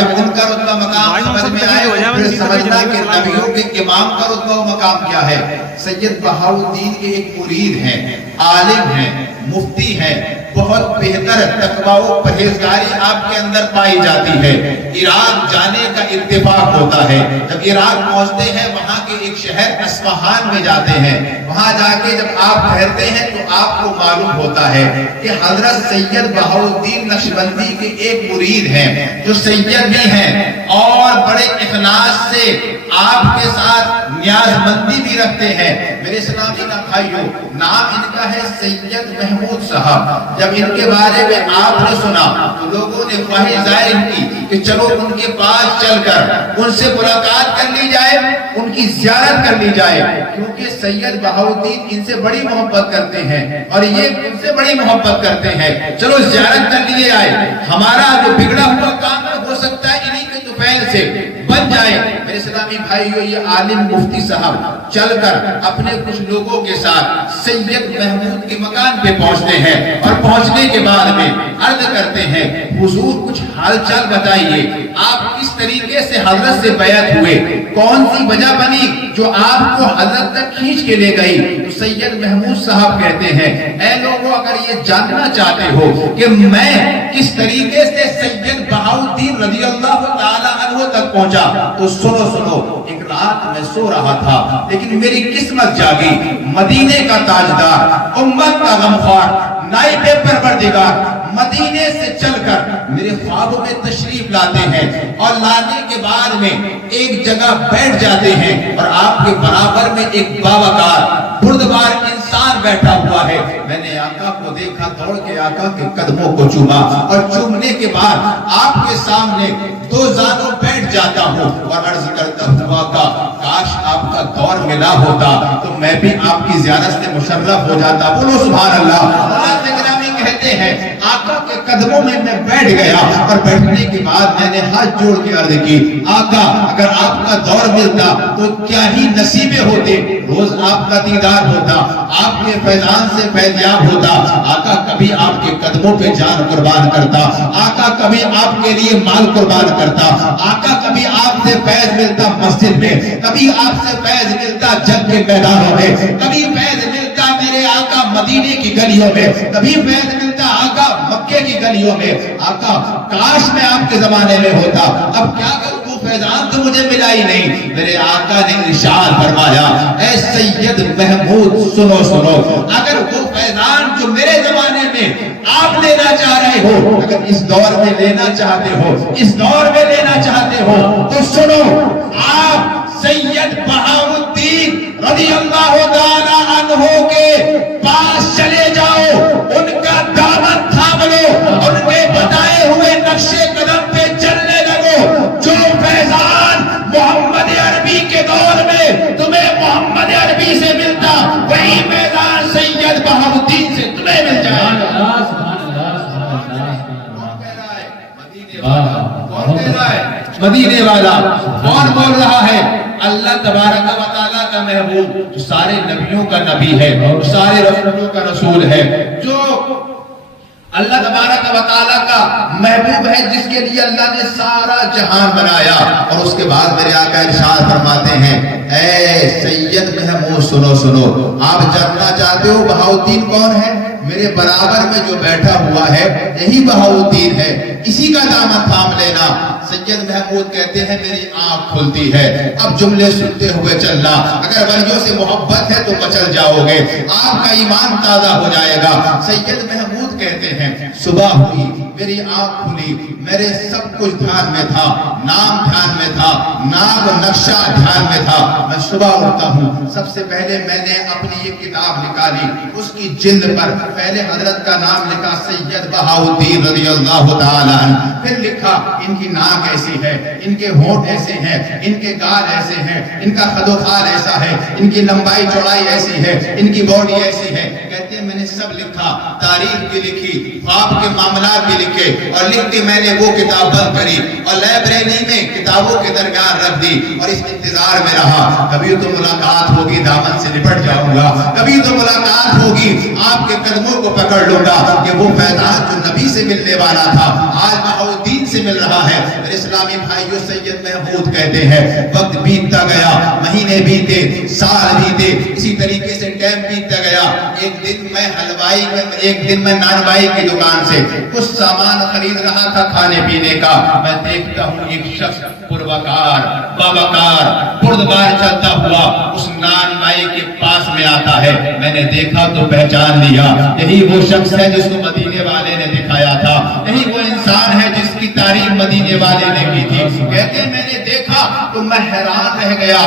جب ان کا رتبہ مقام سمجھ میں آئے تو پھر سمجھنا کہ نبیوں کے امام کا رتبہ و مقام کیا ہے۔ سید بہاؤالدین کے ایک مرید ہیں، عالم ہیں، مفتی ہیں، بہت بہتر تقوی و پرہیزگاری آپ کے اندر پائی جاتی ہے۔ عراق جانے کا اتفاق ہوتا ہے، جب عراق پہنچتے ہیں وہاں کے ایک شہر اصفہان میں جاتے ہیں، وہاں جا کے جب آپ ٹھہرتے ہیں تو آپ کو معلوم ہوتا ہے کہ حضرت سید بہاؤالدین نقشبندی کے ایک مرید ہیں جو سید بھی ہیں اور بڑے اخلاص سے آپ کے ساتھ نیاز مندی بھی رکھتے ہیں۔ میرے اسلامی بھائیوں، نام ان کا ہے سید محمود صاحب۔ جب ان کے بارے میں آپ نے سنا تو لوگوں نے خواہش ظاہر کی کہ چلو ان کے پاس چل کر ان سے ملاقات کر لی جائے، ان کی زیارت کر لی جائے، کیونکہ سید بہاؤالدین ان سے بڑی محبت کرتے ہیں اور یہ ان سے بڑی محبت کرتے ہیں۔ چلو زیارت کر لیے آئے، ہمارا جو بگڑا ہوا کام ہو سکتا ہے انہی کے طفیل سے بن جائے۔ میرے اسلامی بھائیو، یہ عالم مفتی صاحب چل کر اپنے کچھ لوگوں کے ساتھ سید محمود کے مکان پہ پہنچتے ہیں اور پہنچنے کے بعد میں عرض کرتے ہیں حضور کچھ حال چال بتائیے، آپ کس طریقے سے حضرت سے بیعت ہوئے، کون سی وجہ بنی جو آپ کو حضرت تک کھینچ کے لے گئی؟ تو سید محمود صاحب کہتے ہیں اے لوگوں، اگر یہ جاننا چاہتے ہو کہ میں کس طریقے سے سید بہاؤالدین رضی اللہ تعالی عنہ تک پہنچا تو سنو۔ ایک رات میں سو رہا تھا لیکن میری قسمت جاگی، مدینے کا تاجدار، امت کا غمخوار، نائب پروردگار مدینے سے چل کر میرے خواب میں تشریف لاتے ہیں اور لانے کے بعد میں ایک جگہ بیٹھ جاتے ہیں اور آپ کے برابر میں ایک باوقار بردبار انسان بیٹھا ہوا ہے۔ میں نے آقا کو دیکھا، دوڑ کے آقا کے قدموں کو چوما اور چومنے کے بعد آپ کے سامنے دو زانوں بیٹھ جاتا ہوں اور عرض کرتا ہوں آقا کاش آپ کا دور ملا ہوتا تو میں بھی آپ کی زیارت سے مشرف ہو جاتا۔ بولو سبحان اللہ۔ کہتے ہیں آقا کے قدموں میں میں بیٹھ گیا اور بیٹھنے کے بعد میں نے ہاتھ جوڑ کے عرض کی آقا اگر آپ کا دور ملتا تو کیا ہی نصیبیں ہوتے، روز آپ کا دیدار ہوتا، آپ کے فیضان سے فیضیاب ہوتا۔ آقا کبھی آپ کے قدموں پہ جان قربان کرتا، آقا کبھی آپ کے لیے مال قربان کرتا، آقا کبھی آپ سے فیض ملتا مسجد میں، کبھی آپ سے فیض ملتا جنگ کے میدانوں میں، کبھی فیض ملتا میرے آقا مدینے کی گلیوں میں، کبھی فیض ملتا آقا مکے کی گلیوں میں۔ آقا کاش میں آپ کے زمانے میں ہوتا، اب کیا کروں وہ فیضان تو مجھے ملا ہی نہیں۔ میرے آقا نے ارشاد فرمایا اے سید محمود سنو، اگر وہ فیضان جو میرے زمانے میں آپ لینا چاہ رہے ہو، اگر اس دور میں لینا چاہتے ہو، اس دور میں لینا چاہتے ہو تو سنو، آپ سید بہاؤالدین رضی اللہ تعالی عنہ کے پاس چلے جاؤ، ان کا دامن تھام لو، ان کے بتائے ہوئے نقشے قدم پہ چلنے لگو۔ جو فیضان محمد عربی کے دور میں تمہیں محمد عربی سے ملتا، وہی فیضان سید بہاؤالدین سے تمہیں مل جائے۔ مدینے والا کون بول رہا ہے؟ اللہ تبارک و تعالیٰ کا محبوب جو سارے نبیوں کا نبی ہے اور سارے رسولوں کا رسول ہے، جو اللہ تبارک و تعالیٰ کا محبوب ہے، جس کے لیے اللہ نے سارا جہان بنایا۔ اور اس کے بعد میرے آقا ارشاد فرماتے ہیں اے سید محمود سنو، آپ جاننا چاہتے ہو بہاؤالدین کون ہے؟ میرے برابر میں جو بیٹھا ہوا ہے یہی بہاؤالدین ہے، اسی کا دامن تھام لینا۔ سید محمود کہتے ہیں میری آنکھ کھلتی ہے، اب جملے سنتے ہوئے چلنا، اگر ولیوں سے محبت ہے تو مچل جاؤ گے، آپ کا ایمان تازہ ہو جائے گا۔ سید محمود کہتے ہیں صبح ہوئی، میری آنکھ کھلی، میرے سب کچھ دھیان میں تھا، نام دھیان میں تھا، نام نقشہ دھیان میں تھا۔ میں صبح اٹھتا ہوں، سب سے پہلے میں نے اپنی یہ کتاب نکالی، اس کی جلد پر پہلے حضرت کا نام لکھا سید بہاؤالدین رضی اللہ تعالی عنہ، پھر لکھا ان کی ناک ایسی ہے، ان کے ہونٹ ایسے ہیں، ان کے گال ایسے ہیں، ان کا خد و خال ایسا ہے، ان کی لمبائی چوڑائی ایسی ہے، ان کی باڈی ایسی ہے۔ کہتے ہیں میں نے سب لکھا، تاریخ بھی لکھی، خواب کے معاملات بھی لکھے، اور لکھ کے میں نے وہ کتاب بند کری اور لائبریری میں किताबों के दरगाह रख दी और इस इंतजार में रहा, कभी तो मुलाकात होगी, दामन से निपट जाऊंगा, कभी तो मुलाकात होगी, आपके कदमों को पकड़ लूंगा कि वो फैज़ान जो नबी से मिलने वाला था आज बहाउद्दीन से मिल रहा है। मेरे इस्लामी भाइयों, सैयद महमूद कहते हैं वक्त बीतता गया, महीने बीते, साल बीते, इसी तरीके से टाइम बीतता गया। एक दिन मैं नानबाई की दुकान से कुछ सामान खरीद रहा था खाने पीने का। मैं देखता हूँ एक शख्स पुरवकार, बावकार, पुरदगार चलता हुआ उस नानबाई के पास में आता है। मैंने देखा तो पहचान लिया, यही वो शख्स है जिसको मदीने वाले ने दिखाया था, यही वो इंसान है जिसकी तारीफ मदीने वाले ने की थी। कहते मैंने देखा तो मैं हैरान रह गया,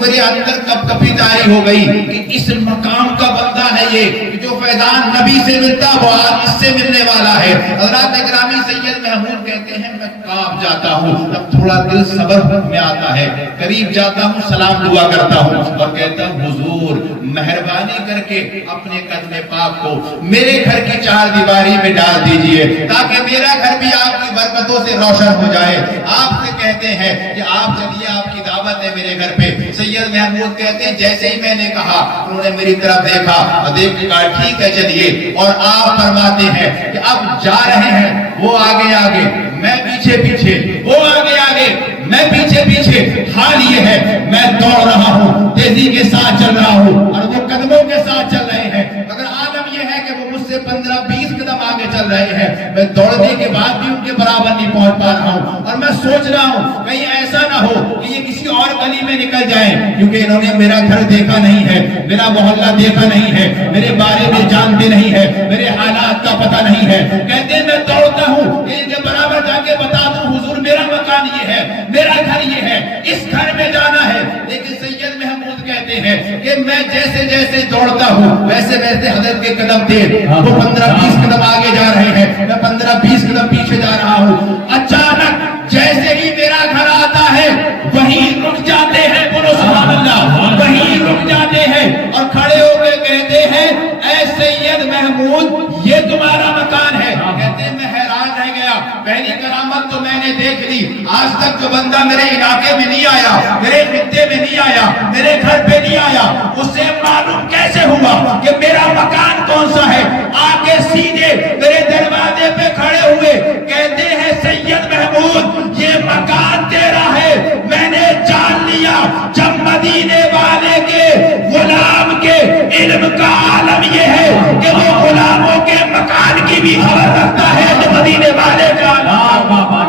मेरे अंदर कपकपी तारी हो गई कि इस मकाम का बंदा है ये, जो फैज़ान नबी से मिलता वो आज इससे मिलने वाला है। हज़रत इकरामी सैयद महमूद कहते हैं मैं कांप जाता हूँ, अब थोड़ा दिल सब्र में आता है, करीब जाता हूँ, सलाम दुआ करता हूँ और कहता हूँ हुजूर मेहरबानी करके अपने कदम पाक को मेरे घर की चार दीवारी में डाल दीजिए ताकि मेरा घर भी आपकी बरकतों से रोशन हो जाए। आपसे कहते हैं कि आप चलिए, आपकी दावत है मेरे घर पे। सैयद महमूद कहते हैं जैसे ही मैंने कहा उन्होंने मेरी तरफ देखा और देख के कहा ठीक है चलिए, और आप फरमाते हैं कि अब जा रहे हैं, वो आगे आगे मैं पीछे पीछे, वो आगे आगे मैं पीछे पीछे। हाल ये है मैं दौड़ रहा हूँ, तेजी के साथ चल रहा हूँ और वो कदमों के साथ चल रहे हैं, मगर आलम ये है कि वो मुझसे 15-20 कदम आगे चल रहे हैं। मैं दौड़ने के बाद भी उनके बराबर नहीं पहुंच पा रहा हूँ और मैं सोच रहा हूँ कहीं ऐसा ना हो कि ये किसी और गली में निकल जाएं, क्योंकि इन्होंने मेरा घर देखा नहीं है, मेरा मोहल्ला देखा नहीं है, मेरे बारे में जानते नहीं है, मेरे हालात का पता नहीं है। कहते मैं दौड़ता हूँ इनके बराबर जाके बता दूं हुजूर मेरा मकान ये है, मेरा घर ये है, इस घर में जाना है। लेकिन सैयद महमूद कहते हैं कि मैं जैसे जैसे दौड़ता हूँ वैसे वैसे हजरत के कदम थे वो 15-20 कदम आगे जा रहे हैं, मैं 15-20 कदम पीछे जा रहा हूँ। अचानक जैसे ही मेरा घर आता है वहीं रुक जाते हैं, बोलो सुभान अल्लाह, वहीं रुक जाते हैं और खड़े होकर कहते हैं ऐ सैयद महमूद ये तुम्हारा मकान है। कहते हैं मैं हैरान रह गया, पहली करामत तो मैंने देख ली, आज तक जो बंदा मेरे इलाके में नहीं आया, मेरे खित्ते में नहीं आया, मेरे घर पे नहीं आया, उससे मालूम कैसे हुआ कि मेरा मकान कौन सा है। आके सीधे मेरे दरवाजे पे खड़े हुए कहते हैं सैयद महमूद ये मकान तेरा है। मैंने जान लिया जब मदीने वाले के गुलाम के इल्म का आलम ये है कि वो गुलामों के मकान की भी खबर रखता है जो मदीने वाले का।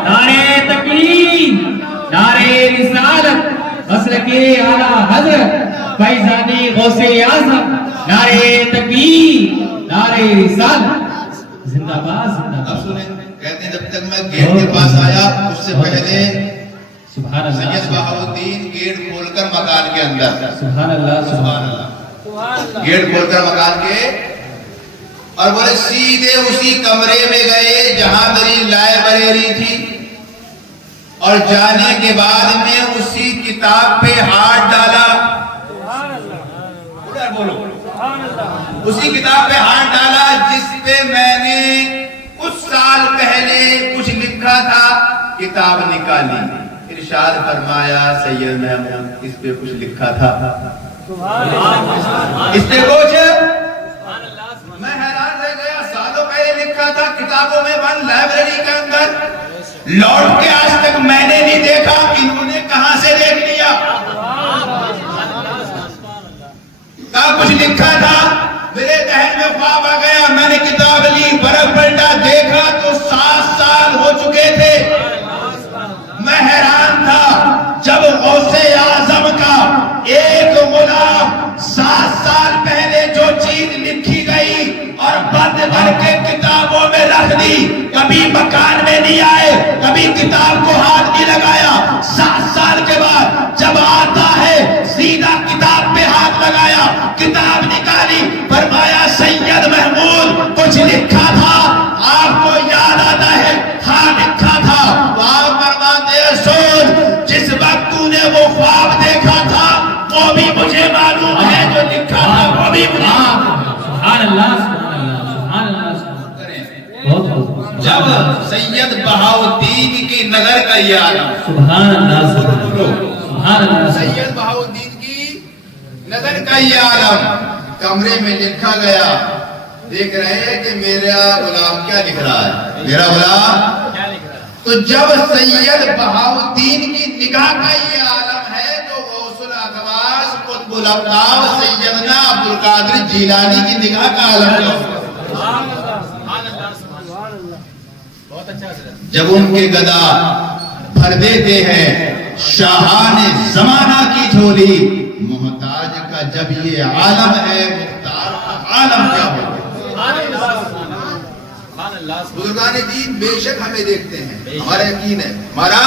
नारे तकबीर, नारे रिसालत, मसलके आला हजरत फैज़ाने गौसे आज़म, नारे तकबीर, नारे रिसालत, जिंदाबाद जिंदाबाद। अब सुने, कहते हैं जब तक मैं गेट के पास आया उससे पहले सुभान अल्लाह, सैयद बहाउद्दीन गेट खोलकर मकान के अंदर, सुभान अल्लाह, सुभान अल्लाह, गेट खोलकर मकान के, और बोले सीधे उसी कमरे में गए जहां मेरी लाइब्रेरी थी, और जाने के बाद में उसी किताब पे हाथ डाला, बोलो उसी किताब पे हाथ डाला जिस पे मैंने कुछ साल पहले कुछ लिखा था। किताब निकाली, इरशाद फरमाया सैयद महमूद इस पे कुछ लिखा था, इस पे कुछ, मैं हैरान रह गया, सालों पहले लिखा था किताबों में बंद लाइब्रेरी के अंदर, लौट के आज तक मैंने नहीं देखा, इन्होंने कहां से देख लिया। कहा कुछ लिखा था, मेरे जहन में ख्वाब आ गया, मैंने किताब ली, बर्फ पलटा, देखा तो 7 साल हो चुके थे। मैं हैरान था जब गौसे आज़म का एक गुलाम 7 साल पहले जो चीज लिखी गई और बंद करके किताबों में रख दी, कभी मकान में नहीं आए, कभी किताब को हाथ नहीं लगाया। 7 साल के बाद जब आता है सीधा किताब पे हाथ लगाया, किताब निकाली, फरमाया सैयद महमूद कुछ लिखा था, आपको याद आता है? हाँ लिखा था। तो आप फरमाते हैं सुन, जिस वक्त तूने वो ख्वाब देखा था वो भी मुझे मालूम है, जो लिखा था वो भी मुझे। सुभान अल्लाह, सुभान अल्लाह, सुभान अल्लाह, बहुत बहुत जब सैयद बहाउद्दीन की नजर का ये आलम, सुभान अल्लाह, सुभान अल्लाह, सैयद बहाउद्दीन की नजर का ये आलम, कमरे में लिखा गया, देख रहे हैं कि मेरा गुलाम क्या लिख रहा है, मेरा गुलाम क्या लिख रहा है। तो जब सैयद बहाउद्दीन की निगाह का ये आलम है तो गौसुल अकवास कुतुबुल अक़ताब सैयदना अब्दुल कादिर जीलानी की निगाह का आलम है। जब उनके गदा भर देते हैं शाहाने जमाना की झोली, मुहताज का जब ये आलम है, मुख्तार का आलम क्या हो। बुजुर्गान दीन बेशक हमें देखते हैं, हमारा यकीन है, हमारा